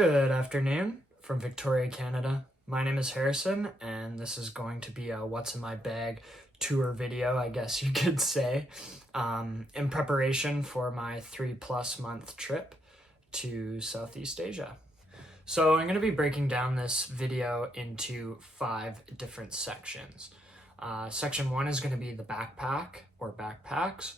Good afternoon from Victoria, Canada. My name is Harrison, and this is going to be a What's in My Bag tour video, I guess you could say, in preparation for my 3+ month trip to Southeast Asia. So I'm going to be breaking down this video into 5 different sections. Section 1 is going to be the backpack or backpacks.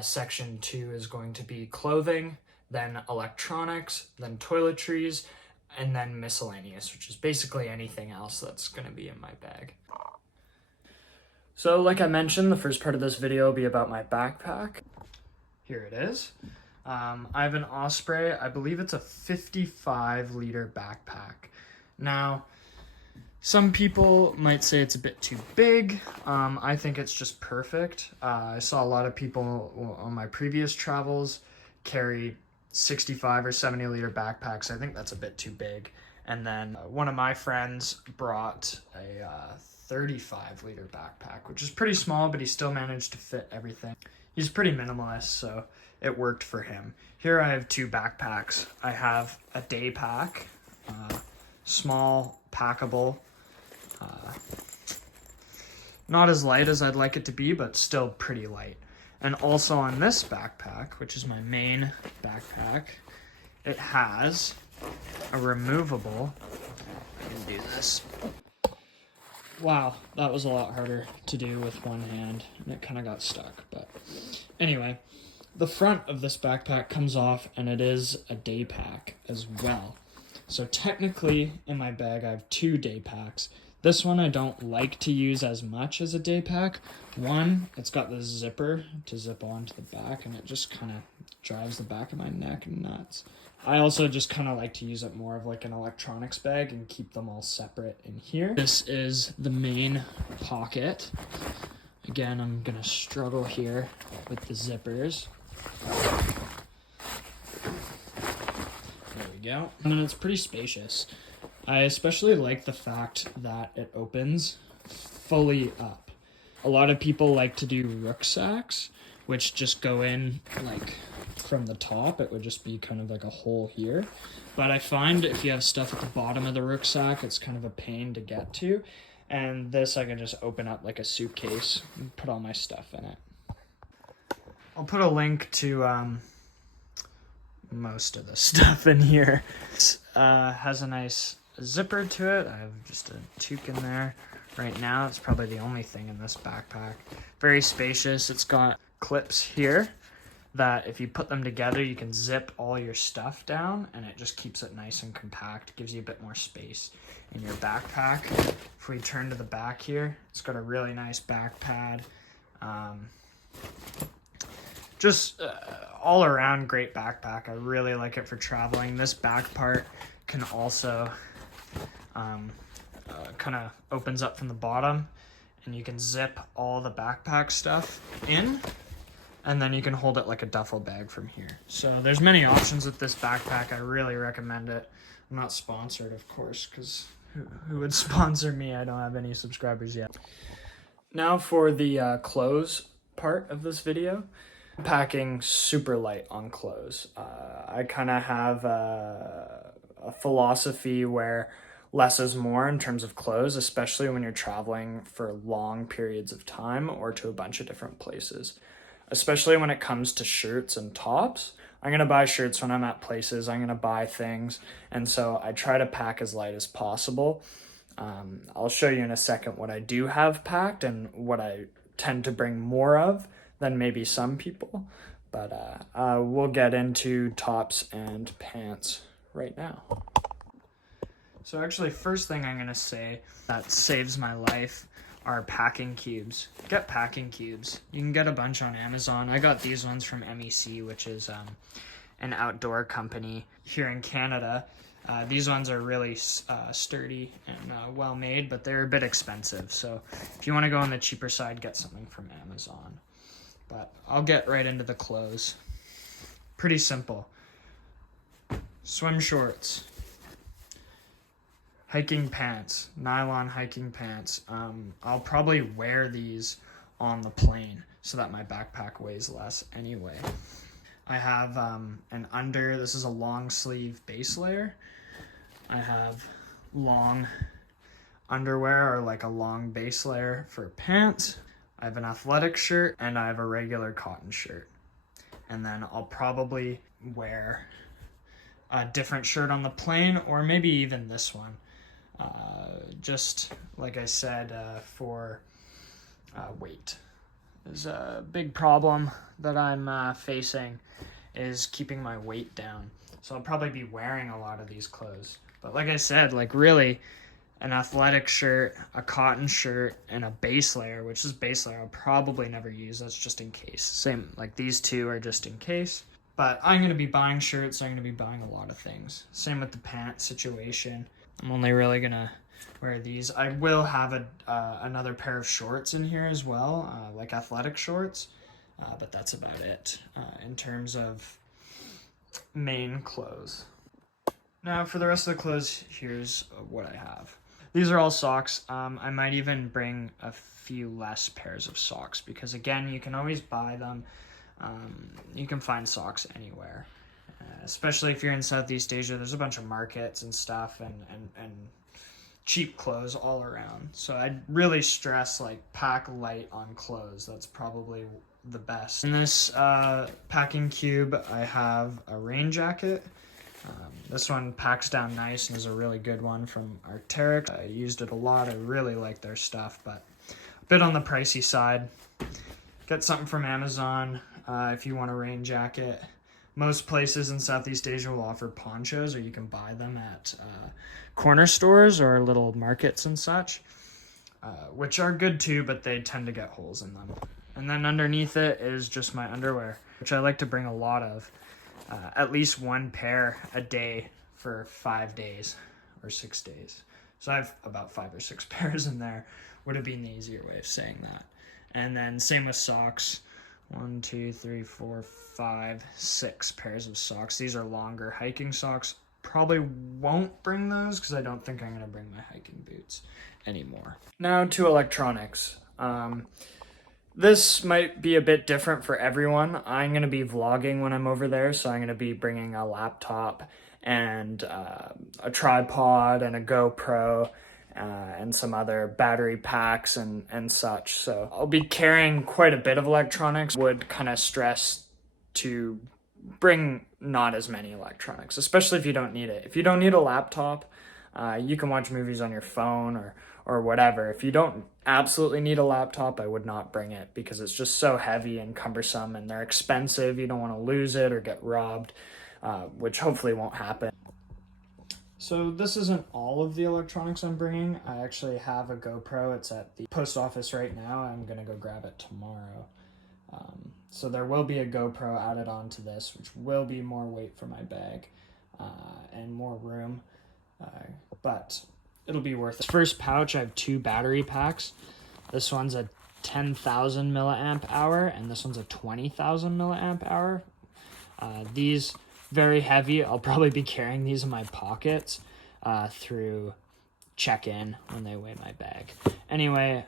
Section 2 is going to be clothing, then electronics, then toiletries, and then miscellaneous, which is basically anything else that's going to be in my bag. So like I mentioned, the first part of this video will be about my backpack. Here it is. I have an Osprey. I believe it's a 55-liter backpack. Now, some people might say it's a bit too big. I think it's just perfect. I saw a lot of people on my previous travels carry 65 or 70-liter backpacks. I think that's a bit too big. And then one of my friends brought a 35-liter backpack, which is pretty small, but he still managed to fit everything. He's pretty minimalist, so it worked for him. Here I have 2 backpacks. I have a day pack, small, packable, not as light as I'd like it to be, but still pretty light. And also on this backpack, which is my main backpack, it has a removable, I can do this. Wow, that was a lot harder to do with one hand, and it kind of got stuck, but anyway, the front of this backpack comes off, and it is a day pack as well. So technically, in my bag, I have 2 day packs. This one I don't like to use as much as a day pack. One, it's got the zipper to zip onto the back, and it just kind of drives the back of my neck nuts. I also just kind of like to use it more of like an electronics bag and keep them all separate in here. This is the main pocket. Again, I'm gonna struggle here with the zippers. There we go. And then it's pretty spacious. I especially like the fact that it opens fully up. A lot of people like to do rucksacks, which just go in like from the top. It would just be kind of like a hole here. But I find if you have stuff at the bottom of the rucksack, it's kind of a pain to get to. And this I can just open up like a suitcase and put all my stuff in it. I'll put a link to most of the stuff in here. It has a nice zipper to it. I have just a toque in there right now. It's probably the only thing in this backpack. Very spacious. It's got clips here that if you put them together, you can zip all your stuff down, and it just keeps it nice and compact. Gives you a bit more space in your backpack. If we turn to the back here, it's got a really nice back pad. Just all around great backpack. I really like it for traveling. This back part can also kind of opens up from the bottom, and you can zip all the backpack stuff in, and then you can hold it like a duffel bag from here. So there's many options with this backpack. I really recommend it. I'm not sponsored, of course, because who would sponsor me? I don't have any subscribers yet. Now for the clothes part of this video. I'm packing super light on clothes. I kind of have a philosophy where less is more in terms of clothes, especially when you're traveling for long periods of time or to a bunch of different places. Especially when it comes to shirts and tops. I'm going to buy shirts when I'm at places. I'm going to buy things. And so I try to pack as light as possible. I'll show you in a second what I do have packed and what I tend to bring more of than maybe some people. But we'll get into tops and pants right now. So actually, first thing I'm going to say that saves my life are packing cubes. Get packing cubes. You can get a bunch on Amazon. I got these ones from MEC, which is an outdoor company here in Canada. These ones are really sturdy and well made, but they're a bit expensive. So if you want to go on the cheaper side, get something from Amazon. But I'll get right into the clothes. Pretty simple. Swim shorts. Hiking pants, nylon hiking pants. I'll probably wear these on the plane so that my backpack weighs less anyway. I have this is a long sleeve base layer. I have long underwear, or like a long base layer for pants. I have an athletic shirt, and I have a regular cotton shirt. And then I'll probably wear a different shirt on the plane, or maybe even this one. Just like I said, for weight. There's a big problem that I'm facing is keeping my weight down. So I'll probably be wearing a lot of these clothes. But like I said, like really, an athletic shirt, a cotton shirt, and a base layer, which is base layer I'll probably never use. That's just in case. Same, like these two are just in case. But I'm going to be buying shirts. I'm going to be buying a lot of things. Same with the pants situation. I'm only really going to wear these. I will have another pair of shorts in here as well, like athletic shorts. But that's about it in terms of main clothes. Now for the rest of the clothes, here's what I have. These are all socks. I might even bring a few less pairs of socks because, again, you can always buy them. You can find socks anywhere, especially if you're in Southeast Asia. There's a bunch of markets and stuff and cheap clothes all around. So I'd really stress, like, pack light on clothes. That's probably the best. In this packing cube, I have a rain jacket. This one packs down nice and is a really good one from Arc'teryx. I used it a lot. I really like their stuff, but a bit on the pricey side. Get something from Amazon if you want a rain jacket. Most places in Southeast Asia will offer ponchos, or you can buy them at corner stores or little markets and such, which are good too, but they tend to get holes in them. And then underneath it is just my underwear, which I like to bring a lot of. At least one pair a day for 5 days or 6 days. So I have about 5 or 6 pairs in there, would have been the easier way of saying that. And then same with socks. 1, 2, 3, 4, 5, 6 pairs of socks. These are longer hiking socks. Probably won't bring those because I don't think I'm going to bring my hiking boots anymore. Now to electronics. This might be a bit different for everyone. I'm going to be vlogging when I'm over there, so I'm going to be bringing a laptop and a tripod and a GoPro and some other battery packs and such. So I'll be carrying quite a bit of electronics. Would kind of stress to bring not as many electronics, especially if you don't need it. If you don't need a laptop, you can watch movies on your phone or whatever. If you don't absolutely need a laptop, I would not bring it because it's just so heavy and cumbersome and they're expensive. You don't want to lose it or get robbed, which hopefully won't happen. So this isn't all of the electronics I'm bringing. I actually have a GoPro. It's at the post office right now. I'm going to go grab it tomorrow. So there will be a GoPro added onto this, which will be more weight for my bag and more room. But it'll be worth it. First pouch, I have 2 battery packs. This one's a 10,000 milliamp hour, and this one's a 20,000 milliamp hour. These very heavy. I'll probably be carrying these in my pockets through check-in when they weigh my bag. Anyway,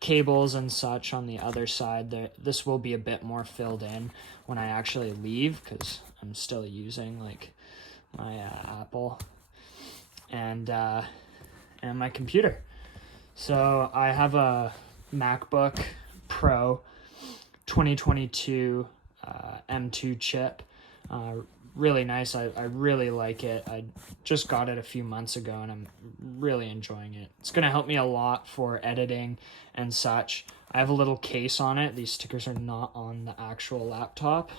cables and such on the other side. This will be a bit more filled in when I actually leave because I'm still using like my Apple and my computer. So I have a MacBook Pro 2022 M2 chip. Really nice. I really like it. I just got it a few months ago and I'm really enjoying it. It's going to help me a lot for editing and such. I have a little case on it. These stickers are not on the actual laptop,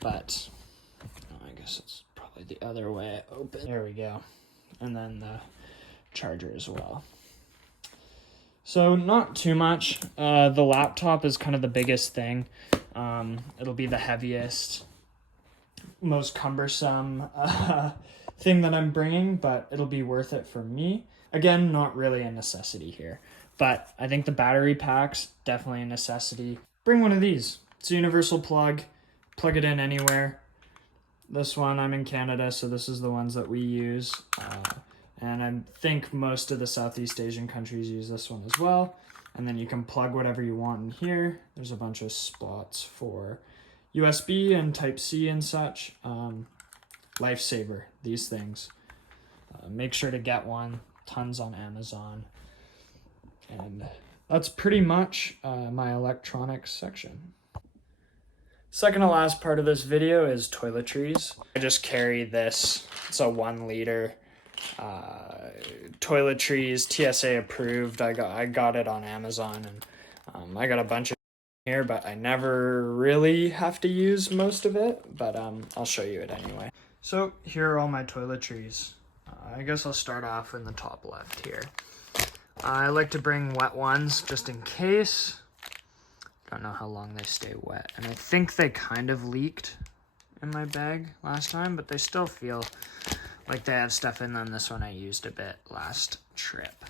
but I guess it's probably the other way open. There we go. And then the charger as well. So not too much. The laptop is kind of the biggest thing. It'll be the heaviest, most cumbersome thing that I'm bringing, but it'll be worth it for me. Again, not really a necessity here, but I think the battery packs, definitely a necessity. Bring one of these. It's a universal plug it in anywhere. This one, I'm in Canada, so this is the ones that we use. And I think most of the Southeast Asian countries use this one as well. And then you can plug whatever you want in here. There's a bunch of spots for USB and Type-C and such. Lifesaver, these things. Make sure to get one. Tons on Amazon. And that's pretty much my electronics section. Second to last part of this video is toiletries. I just carry this. It's a 1 liter toiletries, TSA approved. I got it on Amazon, and I got a bunch of here, but I never really have to use most of it, but I'll show you it anyway. So here are all my toiletries. I guess I'll start off in the top left here. I like to bring wet ones just in case. Don't know how long they stay wet, and I think they kind of leaked in my bag last time, but they still feel like they have stuff in them. This one I used a bit last trip,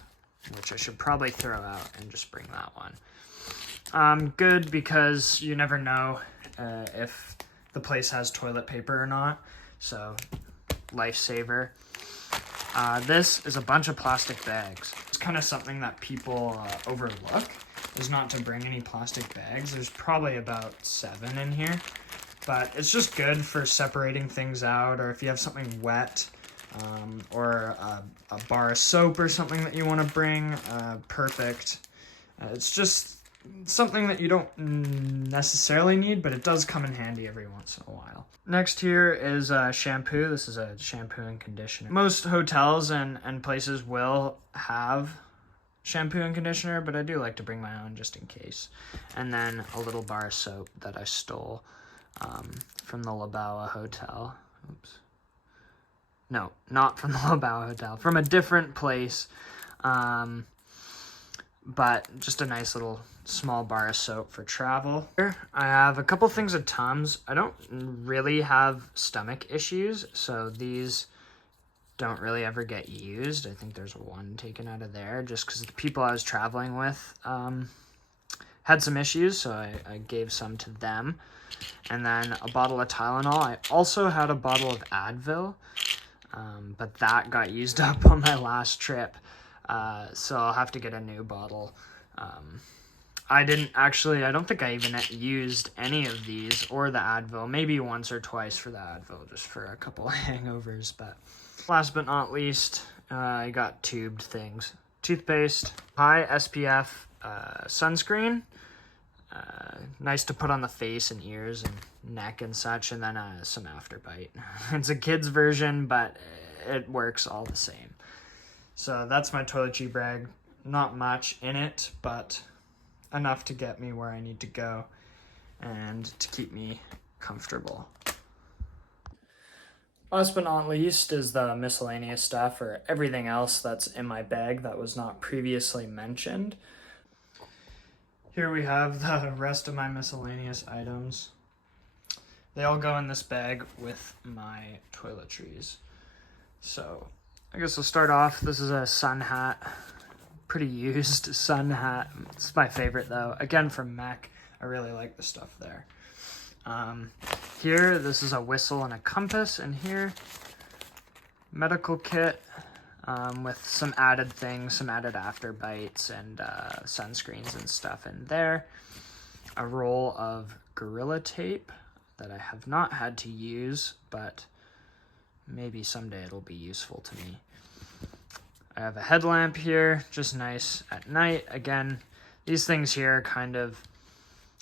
which I should probably throw out and just bring that one. Good because you never know if the place has toilet paper or not, so lifesaver. This is a bunch of plastic bags. It's kind of something that people overlook, is not to bring any plastic bags. There's probably about 7 in here, but it's just good for separating things out, or if you have something wet, or a bar of soap or something that you want to bring, perfect. It's just something that you don't necessarily need, but it does come in handy every once in a while. Next here is shampoo. This is a shampoo and conditioner. Most hotels and places will have shampoo and conditioner, but I do like to bring my own just in case. And then a little bar of soap that I stole from the Labawa Hotel. Oops. No, not from the Labawa Hotel. From a different place. But just a nice little small bar of soap for travel. Here I have a couple things of Tums. I don't really have stomach issues, so these don't really ever get used. I think there's one taken out of there just because the people I was traveling with had some issues, so I gave some to them. And then a bottle of Tylenol. I also had a bottle of Advil, but that got used up on my last trip, so I'll have to get a new bottle. I don't think I even used any of these or the Advil, maybe once or twice for the Advil, just for a couple of hangovers. But last but not least, I got tubed things. Toothpaste, high SPF sunscreen, nice to put on the face and ears and neck and such, and then some Afterbite. It's a kid's version, but it works all the same. So that's my toiletry bag. Not much in it, but enough to get me where I need to go and to keep me comfortable. Last but not least is the miscellaneous stuff, or everything else that's in my bag that was not previously mentioned. Here we have the rest of my miscellaneous items. They all go in this bag with my toiletries. So I guess we'll start off. This is a sun hat. Pretty used sun hat. It's my favorite though. Again, from Mac. I really like the stuff there. Here, this is a whistle and a compass. And here, medical kit with some added things, some added Afterbites and sunscreens and stuff in there. A roll of Gorilla Tape that I have not had to use, but maybe someday it'll be useful to me. I have a headlamp here, just nice at night. Again, these things here are kind of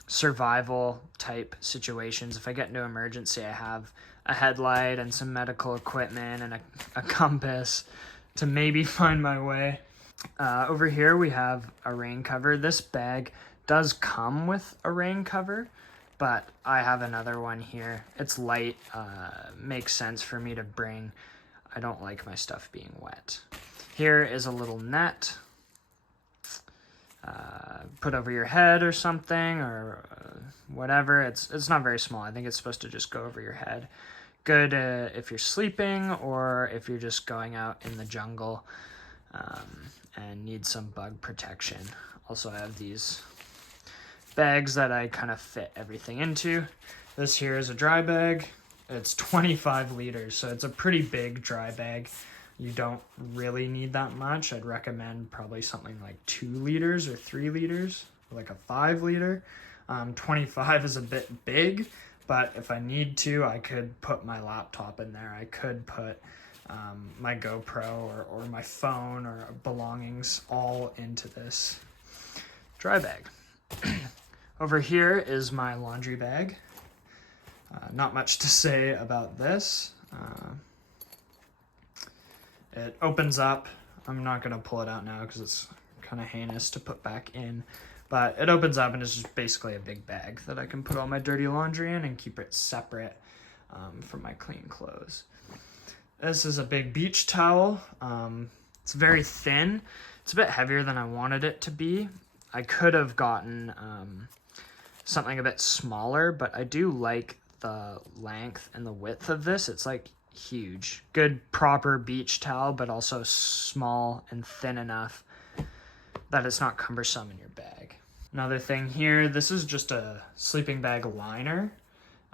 survival type situations. If I get into emergency, I have a headlight and some medical equipment and a compass to maybe find my way. Over here we have a rain cover. This bag does come with a rain cover, but I have another one here. It's light, makes sense for me to bring. I don't like my stuff being wet. Here is a little net. Put over your head or something, or whatever. It's not very small. I think it's supposed to just go over your head. Good if you're sleeping or if you're just going out in the jungle and need some bug protection. Also, I have these bags that I kind of fit everything into. This here is a dry bag. It's 25 liters, so it's a pretty big dry bag. You don't really need that much. I'd recommend probably something like 2 liters or 3 liters, like a 5 liter. 25 is a bit big, but if I need to, I could put my laptop in there. I could put my GoPro or my phone or belongings all into this dry bag. Over here is my laundry bag. Not much to say about this. It opens up. I'm not going to pull it out now because it's kind of heinous to put back in. But it opens up and it's just basically a big bag that I can put all my dirty laundry in and keep it separate from my clean clothes. This is a big beach towel. It's very thin. It's a bit heavier than I wanted it to be. I could have gotten something a bit smaller, but I do like the length and the width of this. It's like huge. Good proper beach towel, but also small and thin enough that it's not cumbersome in your bag. Another thing here, this is just a sleeping bag liner.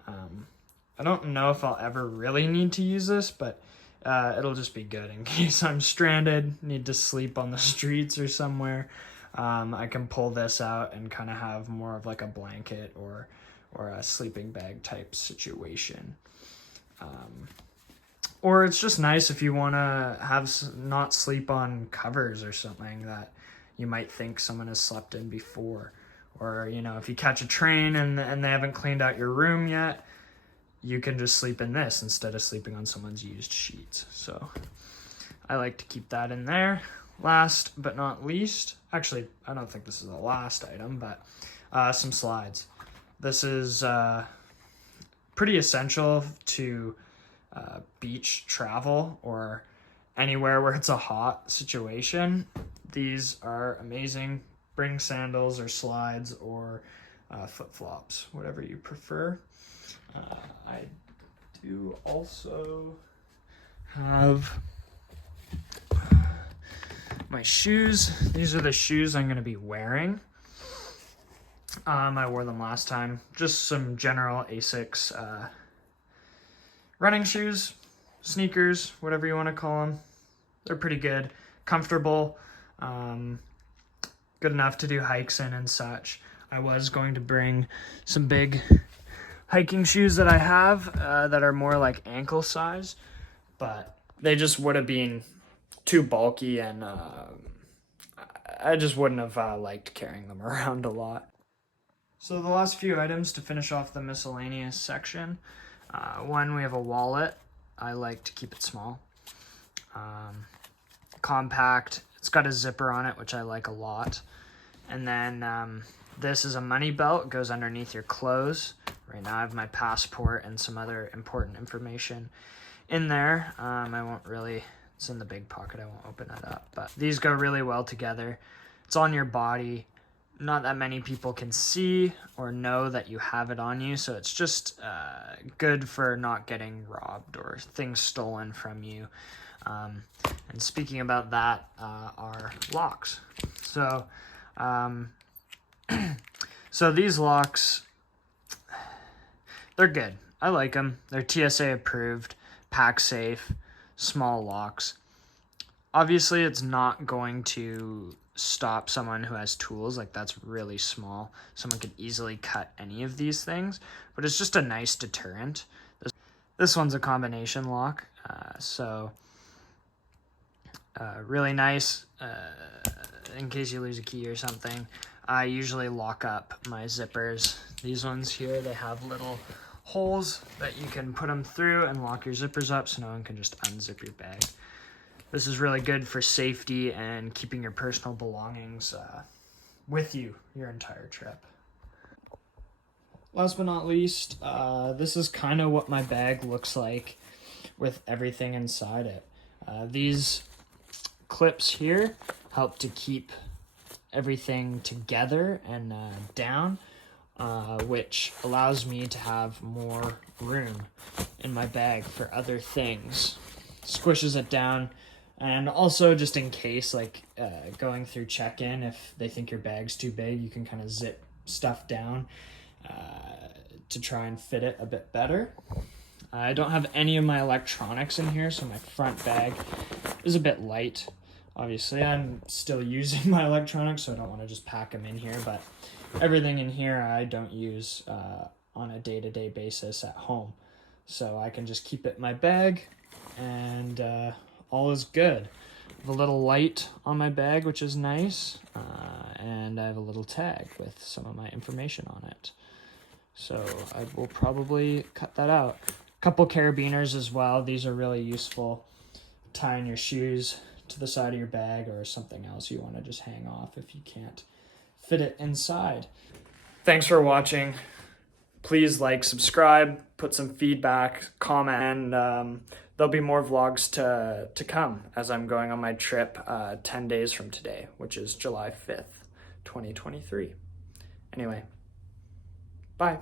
I don't know if I'll ever really need to use this, but it'll just be good in case I'm stranded, need to sleep on the streets or somewhere. I can pull this out and kind of have more of like a blanket or a sleeping bag type situation. Or it's just nice if you want to have not sleep on covers or something that you might think someone has slept in before. Or, you know, if you catch a train and they haven't cleaned out your room yet, you can just sleep in this instead of sleeping on someone's used sheets. So I like to keep that in there. Last but not least, actually, I don't think this is the last item, but some slides. This is pretty essential to beach travel or anywhere where it's a hot situation. These are amazing. Bring sandals or slides or flip-flops, whatever you prefer. I do also have my shoes. These are the shoes I'm going to be wearing. I wore them last time. Just some general Asics running shoes, sneakers, whatever you want to call them. They're pretty good, comfortable, good enough to do hikes in and such. I was going to bring some big hiking shoes that I have that are more like ankle size, but they just would have been too bulky and I just wouldn't have liked carrying them around a lot. So the last few items to finish off the miscellaneous section. One, we have a wallet. I like to keep it small. Compact. It's got a zipper on it, which I like a lot. And then this is a money belt. It goes underneath your clothes. Right now I have my passport and some other important information in there. I won't really, it's in the big pocket. I won't open it up. But these go really well together. It's on your body. Not that many people can see or know that you have it on you, so it's just good for not getting robbed or things stolen from you. And speaking about that, are locks. So, so these locks, they're good. I like them. They're TSA approved, pack safe, small locks. Obviously, it's not going to stop someone who has tools. Like, that's really small. Someone could easily cut any of these things, but it's just a nice deterrent. This one's a combination lock, so really nice in case you lose a key or something. I usually lock up my zippers. These ones here, they have little holes that you can put them through and lock your zippers up so no one can just unzip your bag. This is really good for safety and keeping your personal belongings with you your entire trip. Last but not least, this is kind of what my bag looks like with everything inside it. These clips here help to keep everything together and down, which allows me to have more room in my bag for other things. Squishes it down. And also, just in case, like going through check-in, if they think your bag's too big, you can kind of zip stuff down to try and fit it a bit better. I don't have any of my electronics in here, so my front bag is a bit light. Obviously, I'm still using my electronics, so I don't want to just pack them in here, but everything in here I don't use on a day-to-day basis at home. So I can just keep it in my bag and all is good. I have a little light on my bag, which is nice, and I have a little tag with some of my information on it. So I will probably cut that out. A couple carabiners as well. These are really useful. Tying your shoes to the side of your bag or something else you want to just hang off if you can't fit it inside. Thanks for watching. Please like, subscribe, put some feedback, comment, and there'll be more vlogs to come as I'm going on my trip 10 days from today, which is July 5th, 2023. Anyway, bye.